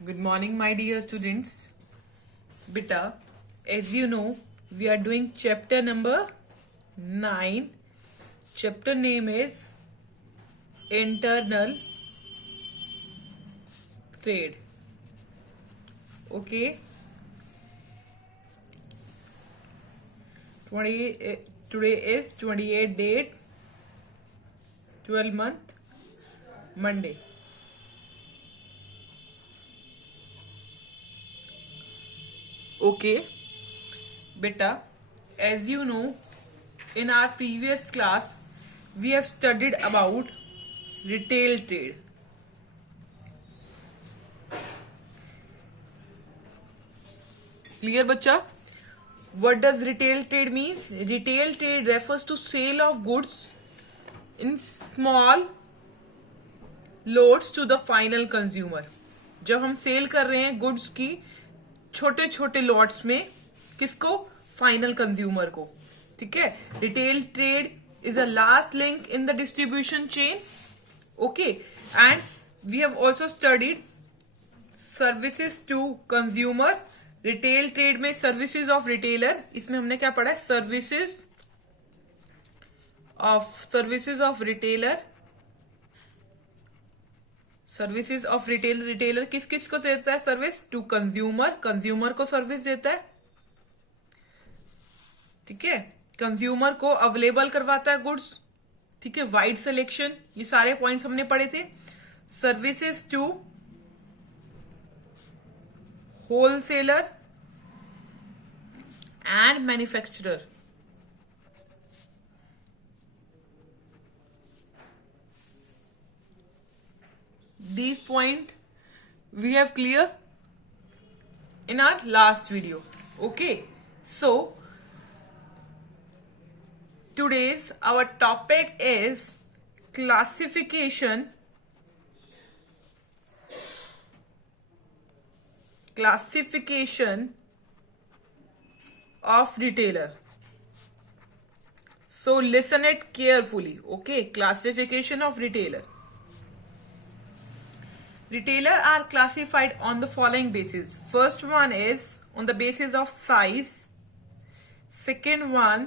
Good morning, my dear students. Beta, as you know, we are doing chapter number 9. Chapter name is Internal Trade. Okay. 20, today is 28 date, 12 month, Monday. Okay, beta, as you know, in our previous class, we have studied about retail trade. Clear, bacha? What does retail trade means? Retail trade refers to sale of goods in small loads to the final consumer. जब हम cell कर रहे हैं goods की छोटे छोटे lots में, किसको? फाइनल कंज्यूमर को. ठीक है. Retail trade is a last link in the distribution chain. Okay. And we have also studied services to consumer. Retail trade में सर्विसेज ऑफ रिटेलर, इसमें हमने क्या पढ़ा है? Services of retailer. Services of retailer किस किस को देता है सर्विस? To consumer. कंज्यूमर को सर्विस देता है. ठीक है. कंज्यूमर को अवेलेबल करवाता है गुड्स. ठीक है. वाइड सिलेक्शन, ये सारे पॉइंट्स हमने पढ़े थे. Services to wholesaler and manufacturer. These point we have clear in our last video. Okay, so today's our topic is classification of retailer. So listen it carefully. Okay, classification of retailer. Retailer are classified on the following basis. First one is on the basis of size. Second one,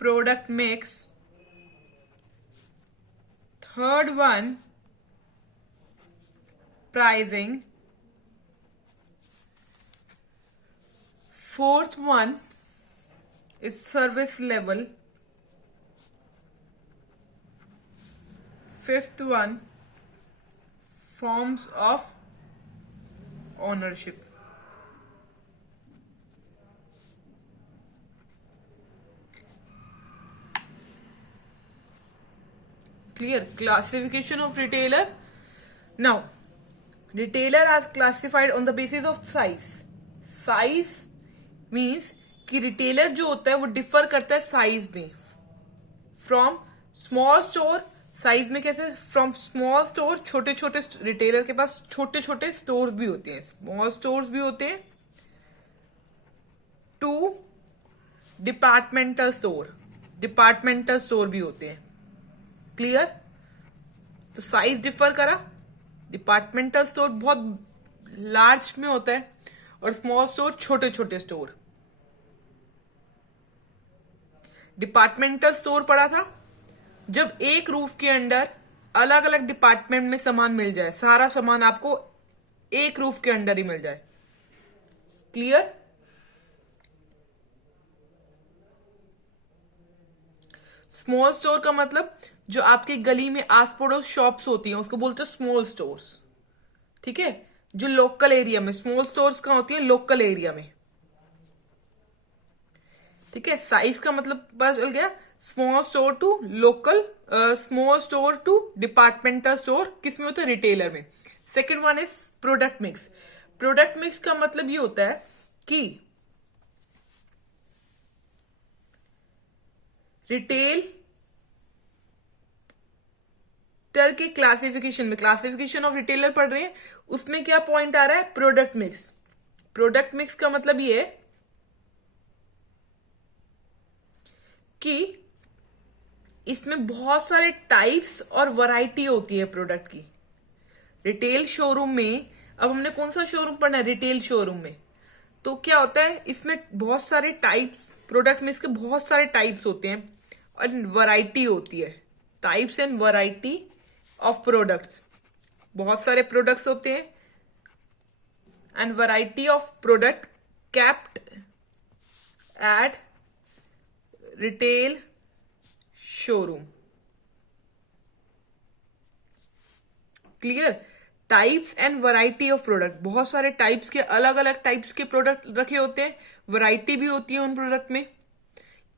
product mix. Third one, pricing. Fourth one is service level. Fifth one, forms of ownership. Clear? Classification of retailer. Now, retailer are classified on the basis of size. Size means कि retailer जो होता है वो differ करता है size में. From small store, size में कैसे? फ्रॉम स्मॉल स्टोर, छोटे छोटे रिटेलर के पास छोटे छोटे स्टोर भी होते हैं, स्मॉल स्टोर्स भी होते हैं, टू डिपार्टमेंटल स्टोर भी होते हैं. क्लियर? तो साइज डिफर करा. डिपार्टमेंटल स्टोर बहुत लार्ज में होता है और स्मॉल स्टोर छोटे छोटे स्टोर. डिपार्टमेंटल स्टोर पढ़ा था जब एक रूफ के अंडर अलग अलग डिपार्टमेंट में सामान मिल जाए, सारा सामान आपको एक रूफ के अंडर ही मिल जाए. क्लियर? स्मॉल स्टोर का मतलब जो आपकी गली में आस पड़ोस शॉप्स होती हैं उसको बोलते हैं स्मॉल स्टोर्स. ठीक है. जो लोकल एरिया में, स्मॉल स्टोर्स कहां होती हैं? लोकल एरिया में. ठीक है. साइज का मतलब पता चल गया. Small store to local, small store to departmental store किसमें होता है? रिटेलर में. Second one is product mix. Product mix का मतलब ये होता है कि रिटेल के क्लासिफिकेशन ऑफ रिटेलर पढ़ रहे हैं, उसमें क्या पॉइंट आ रहा है? Product mix. प्रोडक्ट मिक्स का मतलब ये है कि इसमें बहुत सारे टाइप्स और वैरायटी होती है प्रोडक्ट की. रिटेल शोरूम में अब हमने कौन सा शोरूम पढ़ना है? रिटेल शोरूम में। तो क्या होता है, इसमें बहुत सारे टाइप्स, प्रोडक्ट में इसके बहुत सारे टाइप्स होते हैं और वैरायटी होती है। Types and variety of products, बहुत सारे प्रोडक्ट्स होते हैं and variety of product kept at retail showroom. Clear? Types and variety of product, बहुत सारे टाइप्स के, अलग अलग टाइप्स के प्रोडक्ट रखे होते हैं, वैरायटी भी होती है उन प्रोडक्ट में,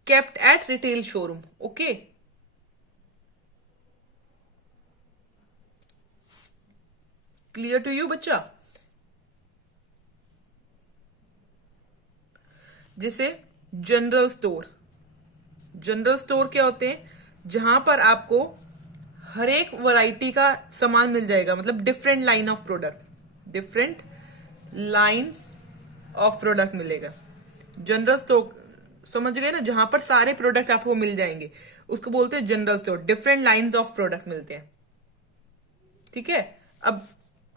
kept at retail showroom. Okay, clear to you बच्चा? जैसे जनरल स्टोर, जनरल स्टोर क्या होते हैं? जहां पर आपको हर एक वैरायटी का सामान मिल जाएगा, मतलब different line of product, different lines of product मिलेगा। जनरल स्टोर समझ गए ना, जहां पर सारे प्रोडक्ट आपको मिल जाएंगे, उसको बोलते हैं general store. Different lines of product मिलते हैं, ठीक है। अब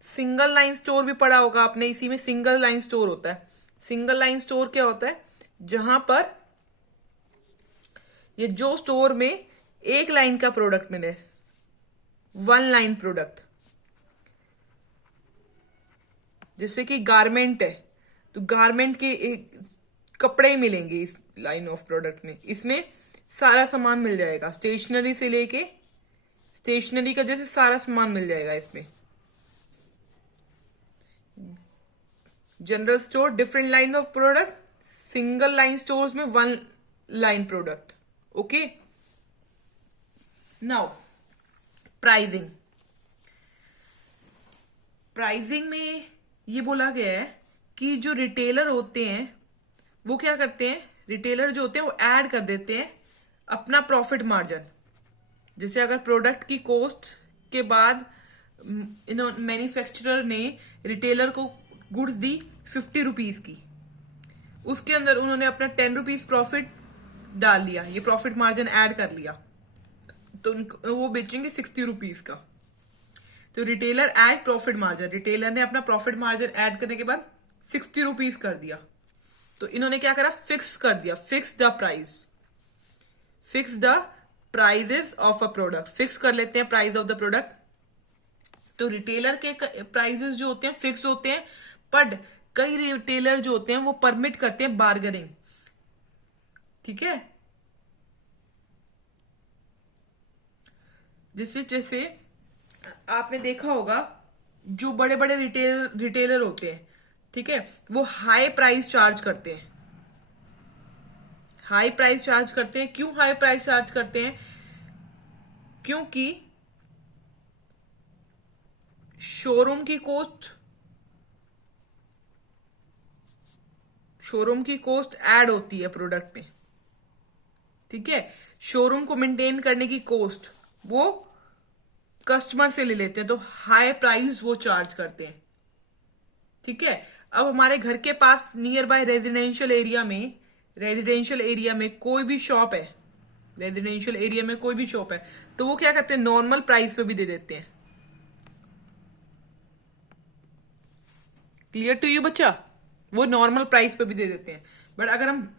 सिंगल लाइन स्टोर भी पढ़ा होगा आपने, इसी में सिंगल लाइन स्टोर होता है। सिंगल लाइन स्टोर क्या होता है? जहां पर ये जो स्टोर में एक लाइन का प्रोडक्ट मिले, वन लाइन प्रोडक्ट। जैसे कि गारमेंट है, तो गारमेंट के कपड़े ही मिलेंगे इस लाइन ऑफ प्रोडक्ट में। इसमें सारा सामान मिल जाएगा, स्टेशनरी से लेके, स्टेशनरी का जैसे सारा सामान मिल जाएगा इसमें। General store different line of product, single line stores में one line product. Okay, now pricing. Pricing में ये बोला गया है कि जो रिटेलर होते हैं वो क्या करते हैं, रिटेलर जो होते हैं वो ऐड कर देते हैं अपना प्रॉफिट मार्जिन। जैसे अगर प्रोडक्ट की कॉस्ट के बाद मैन्युफैक्चरर ने रिटेलर को गुड्स दी 50 रुपीज की, उसके अंदर उन्होंने अपना 10 रुपीज प्रॉफिट डाल लिया, ये प्रॉफिट मार्जिन ऐड कर लिया, तो वो बेचेंगे 60 रुपीज का। तो retailer add profit margin, retailer ने अपना प्रॉफिट मार्जिन ऐड करने के बाद 60 रुपीज कर दिया। तो इन्होंने क्या करा, फिक्स कर दिया, fix the price, fix the prices of a product, fix कर लेते हैं प्राइस ऑफ द प्रोडक्ट। तो रिटेलर के प्राइजेस जो होते हैं फिक्स होते हैं, बट कई रिटेलर जो होते हैं वो परमिट करते हैं बार्गेनिंग, ठीक है। जैसे जैसे आपने देखा होगा जो बड़े बड़े रिटेलर होते हैं, ठीक है, वो हाई प्राइस चार्ज करते हैं, हाई प्राइस चार्ज करते हैं। क्यों हाई प्राइस चार्ज करते हैं? क्योंकि शोरूम की कॉस्ट ऐड होती है प्रोडक्ट में, ठीक है। शोरूम को मेंटेन करने की कॉस्ट वो कस्टमर से ले लेते हैं, तो हाई प्राइस वो चार्ज करते हैं, ठीक है। अब हमारे घर के पास नियर बाय रेजिडेंशियल एरिया में कोई भी शॉप है, रेजिडेंशियल एरिया में कोई भी शॉप है, तो वो क्या करते हैं, नॉर्मल प्राइस पे भी दे देते हैं। क्लियर टू यू बच्चा? वो नॉर्मल प्राइस पे भी दे देते हैं। बट अगर हम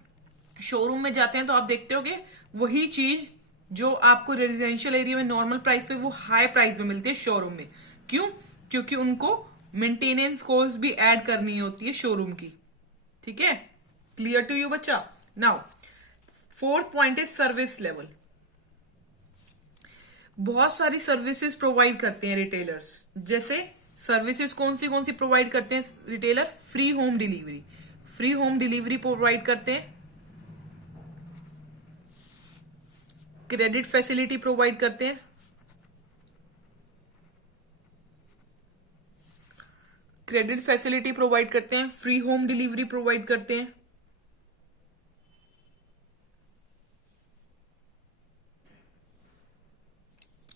शोरूम में जाते हैं तो आप देखते हो कि वही चीज जो आपको रेजिडेंशियल एरिया में नॉर्मल प्राइस पे, वो हाई प्राइस पे मिलती है शोरूम में। क्यों? क्योंकि उनको मेंटेनेंस कॉस्ट भी ऐड करनी होती है शोरूम की, ठीक है। क्लियर टू यू बच्चा? Now fourth point is service level. बहुत सारी सर्विसेज प्रोवाइड करते हैं रिटेलर्स। जैसे सर्विसेज कौन सी प्रोवाइड करते हैं retailer? Free home delivery, free home delivery provide करते हैं, क्रेडिट फैसिलिटी प्रोवाइड करते हैं, क्रेडिट फैसिलिटी प्रोवाइड करते हैं, फ्री होम डिलीवरी प्रोवाइड करते हैं।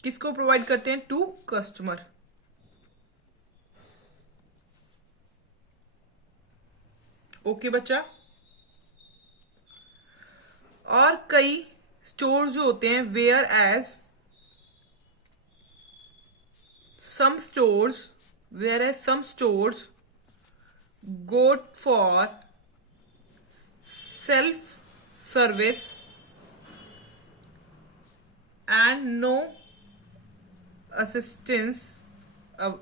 किसको प्रोवाइड करते हैं? To customer. ओके बच्चा। और कई स्टोर जो होते हैं, whereas some stores whereas some stores go for self service and no assistance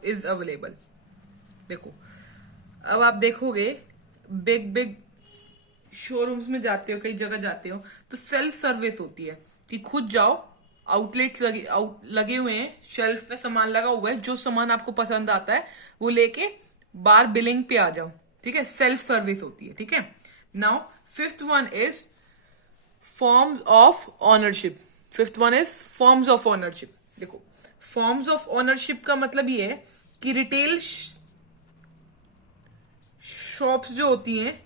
is available. देखो, अब आप देखोगे बिग बिग शोरूम्स में जाते हो, कई जगह जाते हो, तो सेल्फ सर्विस होती है कि खुद जाओ, आउटलेट्स लगे हुए हैं, शेल्फ पे सामान लगा हुआ है, जो सामान आपको पसंद आता है वो लेके बार बिलिंग पे आ जाओ, ठीक है, सेल्फ सर्विस होती है, ठीक है। Now fifth one is forms of ownership. Fifth one is forms of ownership. देखो, फॉर्म्स ऑफ ऑनरशिप का मतलब ये है कि रिटेल शॉप्स जो होती हैं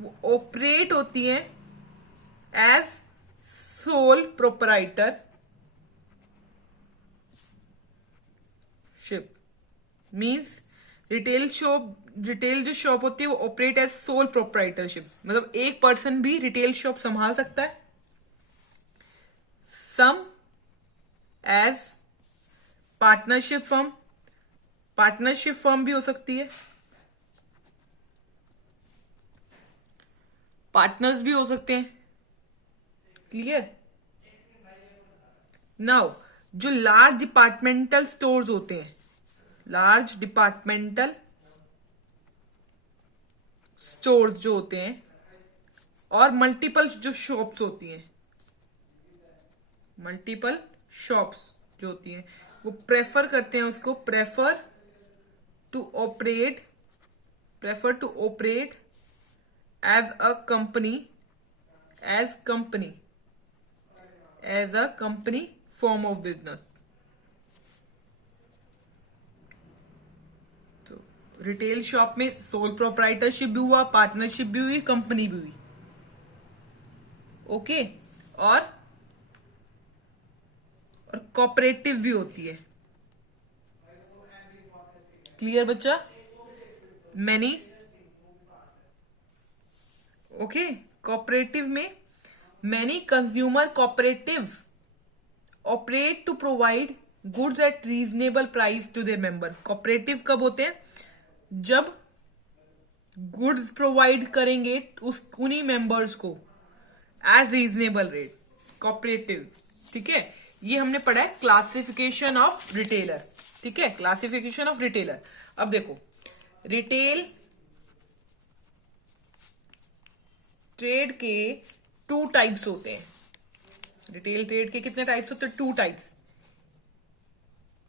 वो ऑपरेट होती हैं as sole proprietorship. Means retail जो शॉप होती है वो ऑपरेट एज सोल प्रोपराइटरशिप, मतलब एक पर्सन भी रिटेल शॉप संभाल सकता है। सम एज पार्टनरशिप फर्म भी हो सकती है, पार्टनर्स भी हो सकते हैं। क्लियर? नाउ जो लार्ज डिपार्टमेंटल स्टोर्स होते हैं, लार्ज डिपार्टमेंटल स्टोर्स जो होते हैं, और मल्टीपल जो शॉप्स होती हैं, मल्टीपल शॉप्स जो होती हैं, वो प्रेफर करते हैं उसको, prefer to operate as a company form of business. तो रिटेल शॉप में सोल प्रोप्राइटरशिप भी हुआ, पार्टनरशिप भी हुई, कंपनी भी हुई। ओके, और कोऑपरेटिव भी होती है। क्लियर बच्चा? मैनी ओके, कोऑपरेटिव में many consumer cooperative operate to provide goods at reasonable price to their member. Cooperative कब होते हैं? जब गुड्स प्रोवाइड करेंगे उन्हीं मेंबर्स को एट रीजनेबल रेट, कोऑपरेटिव। ठीक है, ये हमने पढ़ा है क्लासिफिकेशन ऑफ रिटेलर। ठीक है, क्लासिफिकेशन ऑफ रिटेलर। अब देखो, रिटेल ट्रेड के 2 टाइप्स होते हैं। रिटेल ट्रेड के कितने टाइप्स होते हैं? 2 टाइप्स।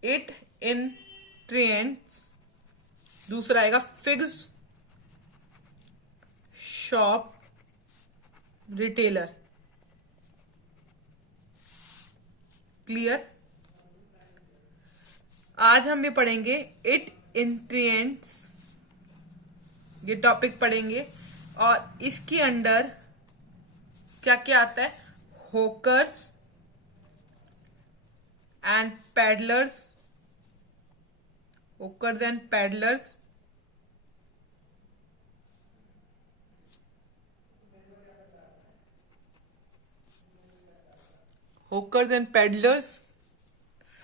इट इन ट्रेंड्स, दूसरा आएगा फिक्स शॉप रिटेलर। क्लियर? आज हम ये पढ़ेंगे इट इन ट्रेंड्स, ये टॉपिक पढ़ेंगे, और इसके अंडर क्या क्या आता है? Hawkers and peddlers, hawkers and peddlers, hawkers and peddlers.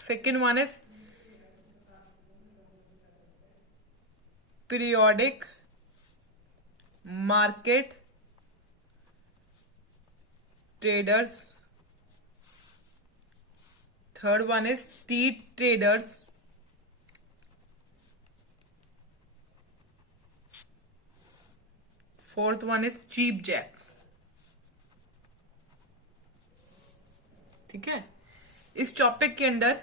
Second one is periodic market traders. Third one is street traders. Fourth one is cheap jacks. ठीक है, इस टॉपिक के अंदर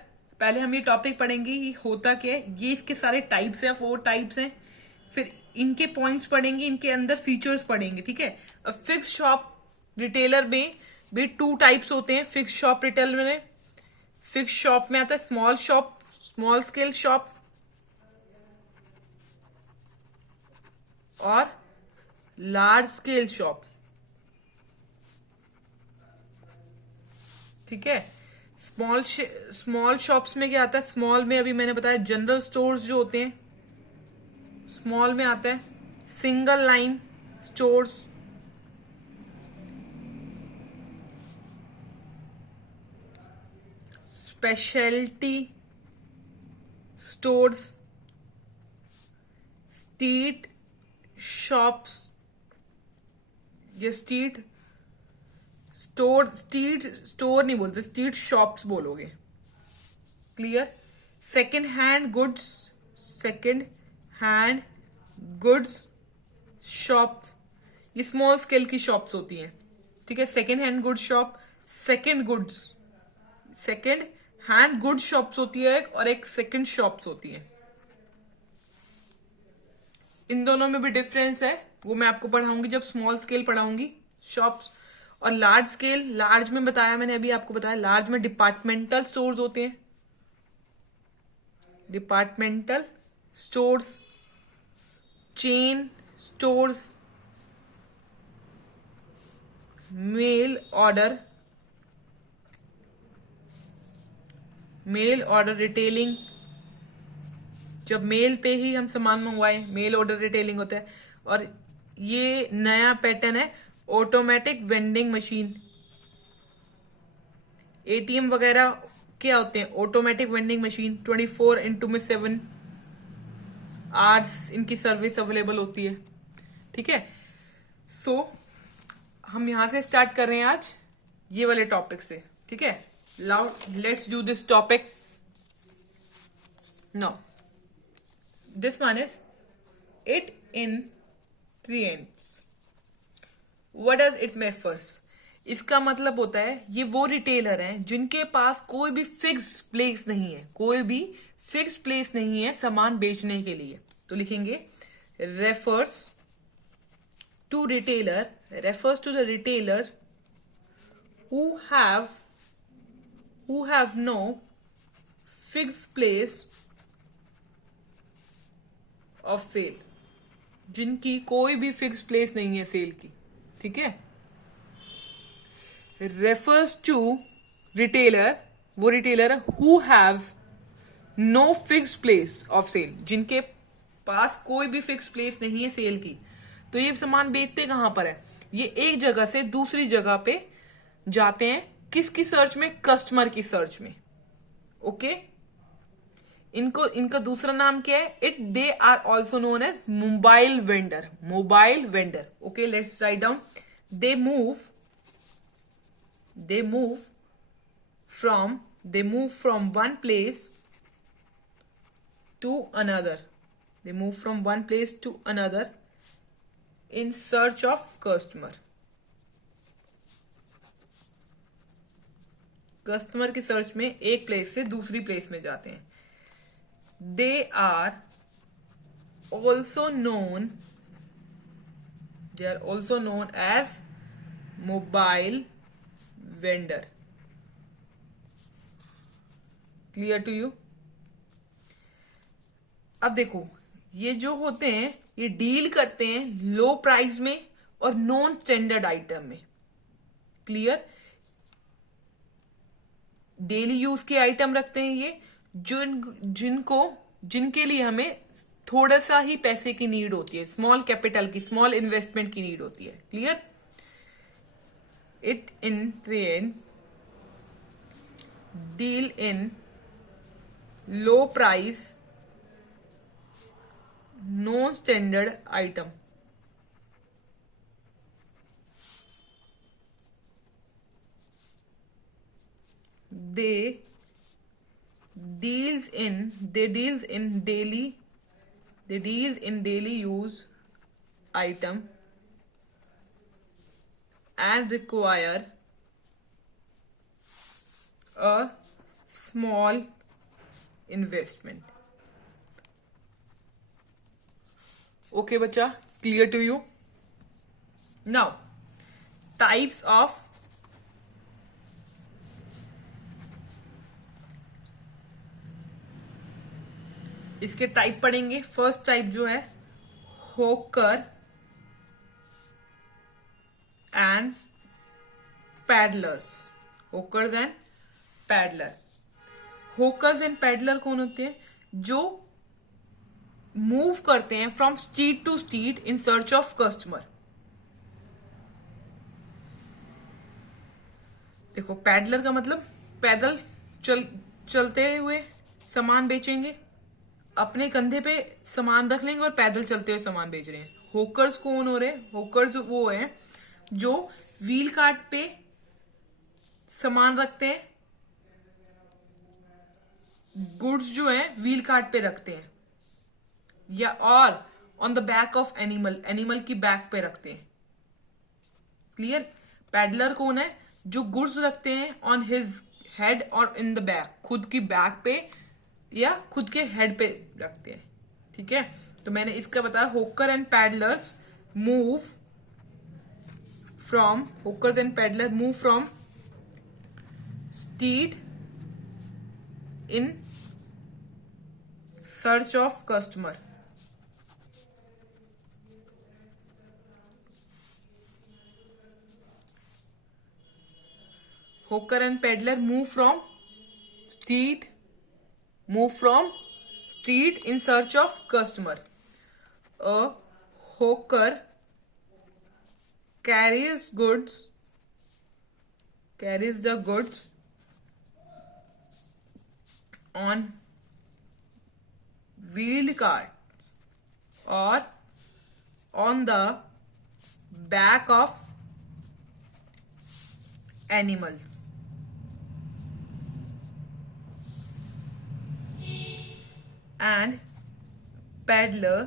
पहले हम ये टॉपिक पढ़ेंगे ये होता क्या है, ये इसके सारे टाइप्स हैं, 4 टाइप्स हैं, फिर इनके पॉइंट्स पढ़ेंगे, इनके अंदर फीचर्स पढ़ेंगे। ठीक है, अब फिक्स शॉप रिटेलर में भी 2 टाइप्स होते हैं। फिक्स शॉप रिटेलर में, फिक्स शॉप में आता है small shop, small scale shop, और लार्ज स्केल शॉप। ठीक है, स्मॉल शॉप्स में क्या आता है? स्मॉल में अभी मैंने बताया जनरल स्टोर्स जो होते हैं, स्मॉल में आता है single line stores, speciality stores, street shops, ये स्ट्रीट स्टोर नहीं बोलते, स्ट्रीट शॉप्स बोलोगे। Clear? Second hand goods shops, ये स्मॉल स्केल की शॉप्स होती हैं। ठीक है, second hand goods shop, second hand good shops होती है और एक सेकेंड शॉप्स होती है। इन दोनों में भी डिफरेंस है, वो मैं आपको पढ़ाऊंगी जब स्मॉल स्केल पढ़ाऊंगी शॉप्स। और लार्ज स्केल, लार्ज में बताया मैंने, अभी आपको बताया, लार्ज में डिपार्टमेंटल स्टोर्स होते हैं, departmental stores, chain stores, mail order retailing, जब मेल पे ही हम सामान मंगवाए, मेल ऑर्डर रिटेलिंग होता है। और ये नया पैटर्न है ऑटोमेटिक वेंडिंग मशीन, एटीएम वगैरह क्या होते हैं, ऑटोमेटिक वेंडिंग मशीन। 24/7 आवर्स इनकी सर्विस अवेलेबल होती है। ठीक है, सो हम यहां से स्टार्ट कर रहे हैं आज ये वाले टॉपिक से। ठीक है, now let's do this topic now. This one is it in trends. What does it मेफर्स? इसका मतलब होता है ये वो रिटेलर हैं जिनके पास कोई भी फिक्स प्लेस नहीं है, कोई भी फिक्स प्लेस नहीं है सामान बेचने के लिए। तो लिखेंगे refers to the retailer who have no fixed place of sale, जिनकी कोई भी फिक्स प्लेस नहीं है सेल की। ठीक है, refers to retailer, वो रिटेलर है who have no fixed place of sale, जिनके पास कोई भी फिक्स प्लेस नहीं है सेल की। तो ये सामान बेचते कहां पर है? ये एक जगह से दूसरी जगह पे जाते हैं, किसकी सर्च में? कस्टमर की सर्च में। ओके, इनका दूसरा नाम क्या है? They are also known as mobile vendor. Okay, let's write down. They move from one place to another in search of customer की सर्च में एक प्लेस से दूसरी प्लेस में जाते हैं। They are also known as mobile vendor. Clear to you? अब देखो, ये जो होते हैं ये डील करते हैं लो प्राइस में और नॉन स्टैंडर्ड आइटम में। क्लियर? डेली यूज के आइटम रखते हैं ये, जिनके लिए हमें थोड़ा सा ही पैसे की नीड होती है, स्मॉल कैपिटल की, स्मॉल इन्वेस्टमेंट की नीड होती है। Clear? It in trend deal in low price non standard item. They deals in daily use item and require a small investment. Okay, bacha, clear to you? Now, types of इसके type पढ़ेंगे। First type जो है hawker and peddlers. Hawkers and peddler. Hawkers and peddler कौन होते हैं? जो move करते हैं from street to street in search of customer. देखो, पैडलर का मतलब पैदल चलते हुए सामान बेचेंगे। अपने कंधे पे सामान रख लेंगे और पैदल चलते हुए सामान बेच रहे हैं। होकर्स कौन हो रहे हैं? होकर्स वो है जो व्हील कार्ट पे सामान रखते हैं, गुड्स जो है व्हील कार्ट पे रखते हैं, या और on the back of animal, animal की बैक पे रखते हैं। क्लियर? पैडलर कौन है? जो गुड्स रखते हैं ऑन हिज हेड और इन द बैक, खुद की बैक पे या खुद के हेड पे रखते हैं। ठीक है, तो मैंने इसका बताया होकर and peddlers move from, hawkers and peddler move from street in search of customer. Hawker and peddler move from street in search of customer. A hawker carries the goods on wheeled cart or on the back of animals. And peddler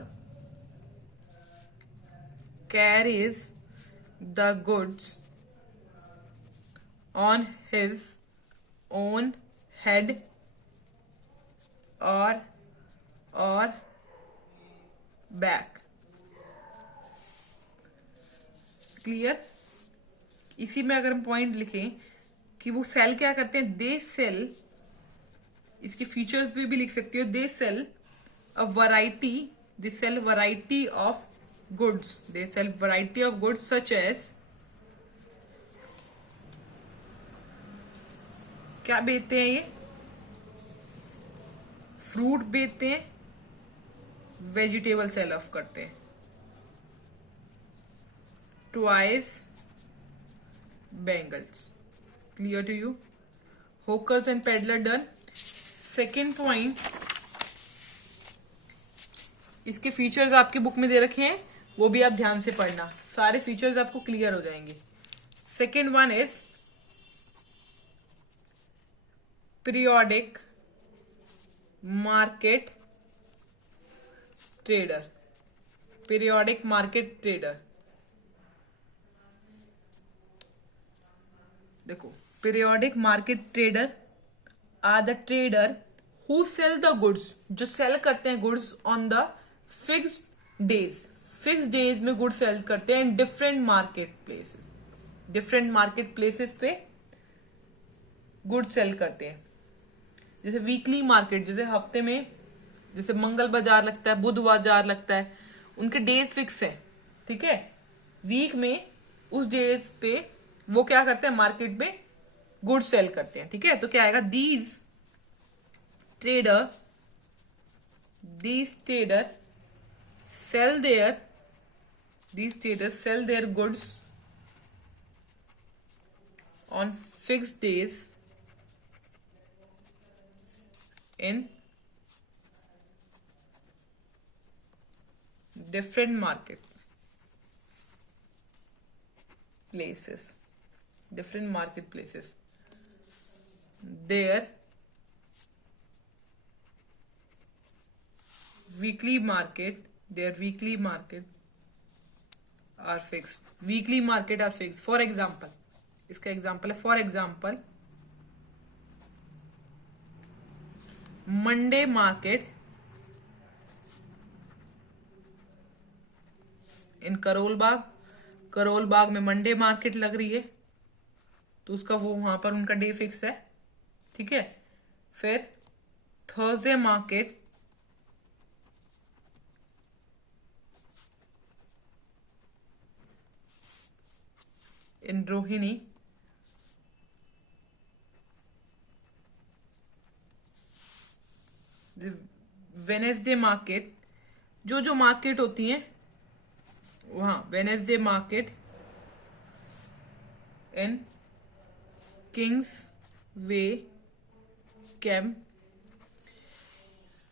carries the goods on his own head or back. Clear? इसी में अगर हम point लिखें कि वो cell क्या करते हैं, दे सेल, इसके फीचर्स भी लिख सकते हो, they sell a variety, they sell variety of goods, they sell variety of goods such as, क्या बेचते हैं ये? फ्रूट बेचते हैं, वेजिटेबल सेल ऑफ करते हैं, toys, bangles. Clear to you? Hawkers and peddler done. Second point, इसके features आपके बुक में दे रखे हैं, वो भी आप ध्यान से पढ़ना, सारे फीचर्स आपको क्लियर हो जाएंगे। Second one is periodic market trader. Periodic market trader, देखो, periodic market trader are the trader who sell the goods, जो सेल करते हैं goods on the fixed days, fixed days में गुड्स सेल करते हैं in different market places, different market places पे goods sell करते हैं। जैसे वीकली मार्केट, जैसे हफ्ते में जैसे मंगल बाजार लगता है, बुध बाजार लगता है, उनके डेज फिक्स है। ठीक है, वीक में उस डेज पे वो क्या करते हैं, मार्केट में गुड्स सेल करते हैं। ठीक है, तो क्या आएगा, these trader sell their goods on fixed days in different markets places, different marketplaces. Their weekly market are fixed. Weekly market are fixed. For example, इसका एग्जाम्पल है, for example Monday market in Karol Bagh में Monday market लग रही है, तो उसका वो वहां पर उनका डे फिक्स है। ठीक है, फिर Thursday market in Rohini Wednesday market, जो मार्केट होती है वहां, Wednesday market in Kingsway Camp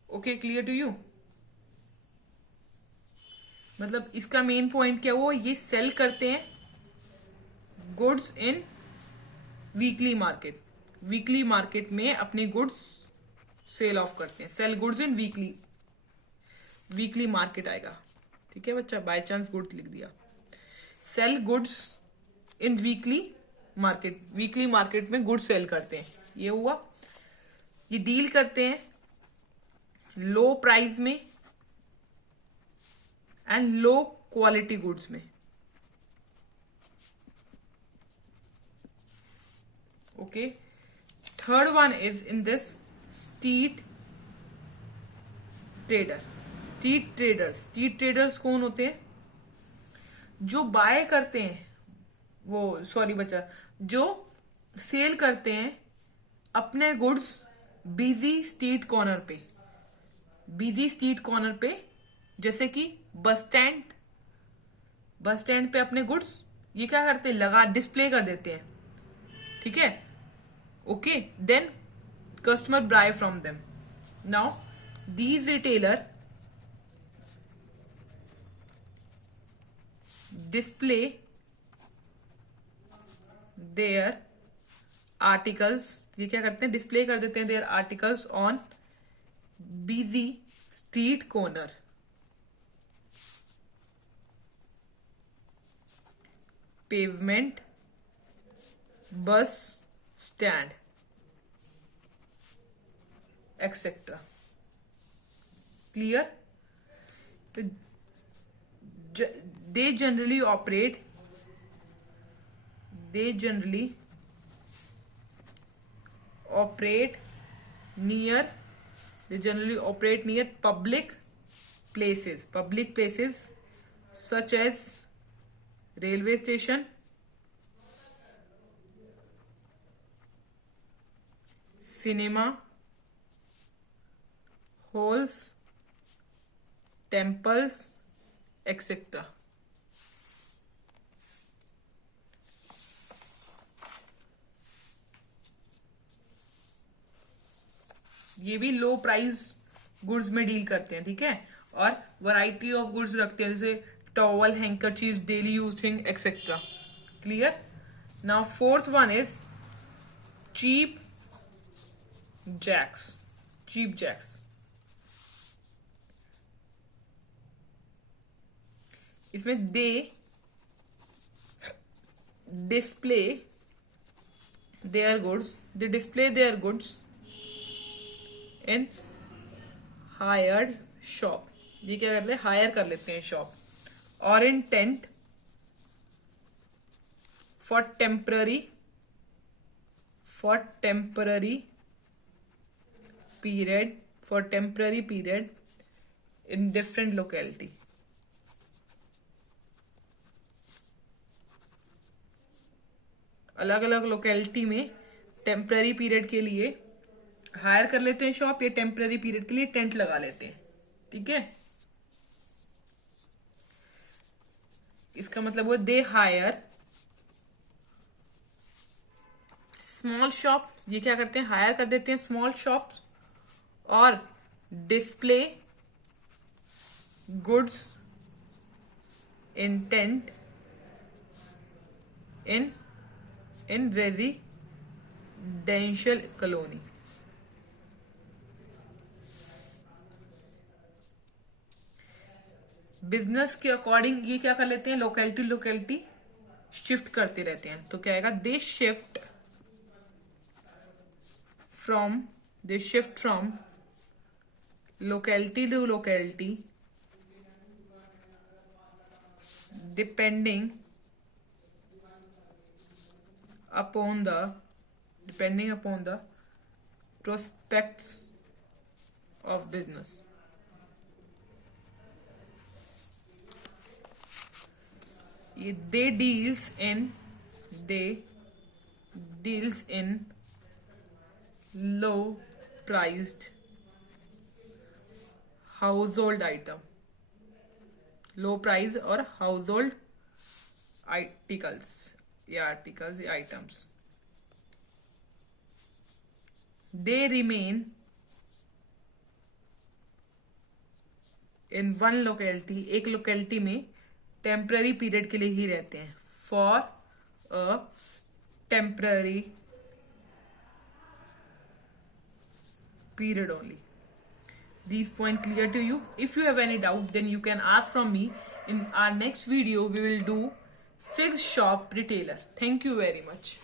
okay, clear to you? मतलब इसका मेन पॉइंट क्या हुआ, ये सेल करते हैं goods in weekly market. Weekly market में अपनी गुड्स सेल ऑफ करते हैं। Sell goods in weekly, weekly market आएगा। ठीक है बच्चा, बाय चांस गुड्स लिख दिया। Sell goods in weekly market, weekly market में गुड्स सेल करते हैं, ये हुआ। ये डील करते हैं लो प्राइस में एंड लो क्वालिटी गुड्स में। Okay, third one is in this street trader. Street trader, street traders कौन होते हैं? जो बाय करते हैं, वो सॉरी बच्चा, जो सेल करते हैं अपने गुड्स बिजी स्ट्रीट कॉर्नर पे। बिजी स्ट्रीट कॉर्नर पे, जैसे कि बस स्टैंड, बस स्टैंड पे अपने गुड्स ये क्या करते हैं, लगा डिस्प्ले कर देते हैं। ठीक है, okay, then customer buy from them. Now these retailer display their articles, ये क्या करते हैं, डिस्प्ले कर देते हैं their articles on busy street corner. Pavement, bus stand, etcetera. Clear? they generally operate near public places such as railway station, cinema halls, temples, etc. ये भी लो price goods में डील करते हैं। ठीक है, और वैरायटी ऑफ गुड्स रखते हैं, जैसे towel, handkerchief, daily use thing, etcetera. Clear? Now fourth one is cheap jacks. Cheap jacks, इसमें they display their goods in hired shop. ये क्या करते हैं, हायर कर लेते हैं शॉप, और in tent for temporary period in different locality. अलग अलग लोकेलिटी में टेम्पररी पीरियड के लिए हायर कर लेते हैं शॉप, या टेम्पररी पीरियड के लिए टेंट लगा लेते हैं। ठीक है, इसका मतलब वो दे हायर स्मॉल शॉप। ये क्या करते हैं, हायर कर देते हैं स्मॉल शॉप्स और display goods in tent in residential colony. Business के अकॉर्डिंग ये क्या कर लेते हैं, लोकेलिटी शिफ्ट करते रहते हैं। तो क्या आएगा, they shift from locality to locality depending upon the prospects of business. They deals in low priced household item, low price or household items. They remain in one locality, एक locality में temporary period के लिए ही रहते हैं, for a temporary period only. These point clear to you? If you have any doubt, then you can ask from me. In our next video, we will do fixed shop retailer. Thank you very much.